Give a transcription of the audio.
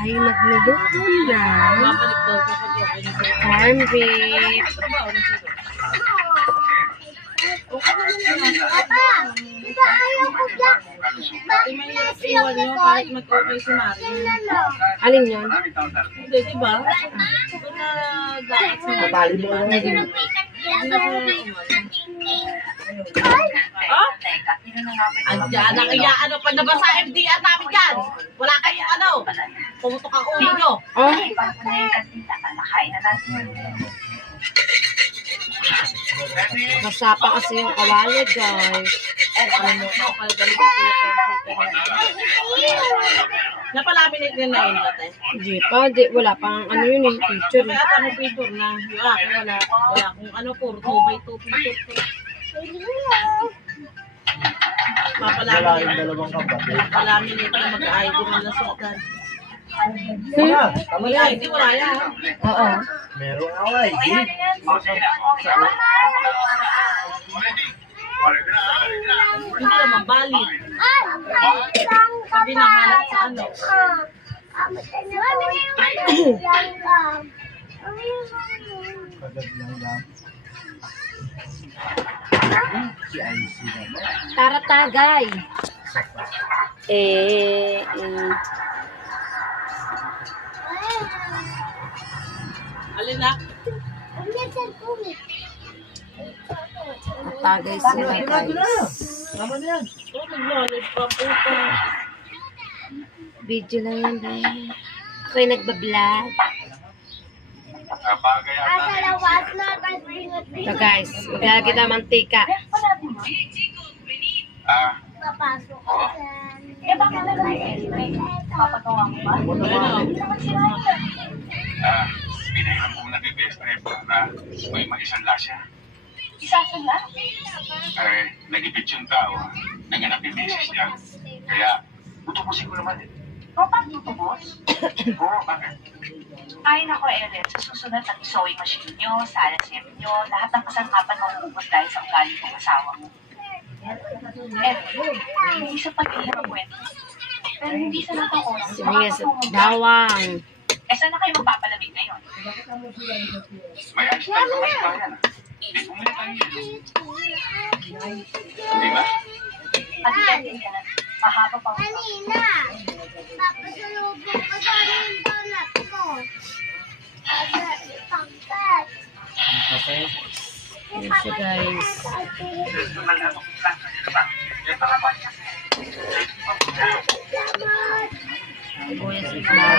tayo magluluto na farm beef. Papa, diba ayaw ko dyan? Bakit nasiyaw ni Koy? Alin yun? Hindi, diba? Mabali mo lang yun. Andiyan na kaya ano pa na ba sa MDR namin dyan? Wala kayong ano? Pumutok ang ulo nyo. Oh, masapa kasi yung kawali, guys. Napalaminate din na yun natin. Hindi pa, wala pang ano yun eh, picture. Kaya tanong picture na. Yung akin wala kung ano, puro 2x2 picture. Wala yung dalawang kapatid. Napalaminate na mag-ID mo na sukan. Wala. Tama May yan. ID wala yan. Oo. Meron ako ID. Hindi naman valid. Sabi na hanap sa ano. Kagad lang lang. Si IC naman. Taratagay. Alin na? Tagay sila, guys. Tama na yan. Oh, nag-live pa puta. Video lang yan, guys. Ako'y nagbablog. So, guys, maglalagay tayo mantika. Papasok ko dyan. Eh, bakit papagawa mo ba? Pinahirap ko nag-best trip na may maisang lasya. Isasala? Nagipit yung tao, nanganap yung misis niya. Kaya, tutubusin ko naman eh. O, paano tutubos? Oo, bakit? Ay, nako, Ellen. Sa susunod ang sewing machine nyo, salasip nyo, lahat ng kasangkapan mahuhubos dahil sa ugali ng asawa mo. Ellen, hindi sa pag-ihirap kwento. Pero hindi sa lahat ng oras. Sige, sa bawang. Eh, saan na kayo magpapalamig ngayon? May hashtag ko mas bayan. Hindi bumili tayo yun. Di ba? At Ellen, mahaba pa ako. Kanina, papasalubong ko sa rin donut ko. Pagkat. Yan siya, guys. Sibuyas, itlog.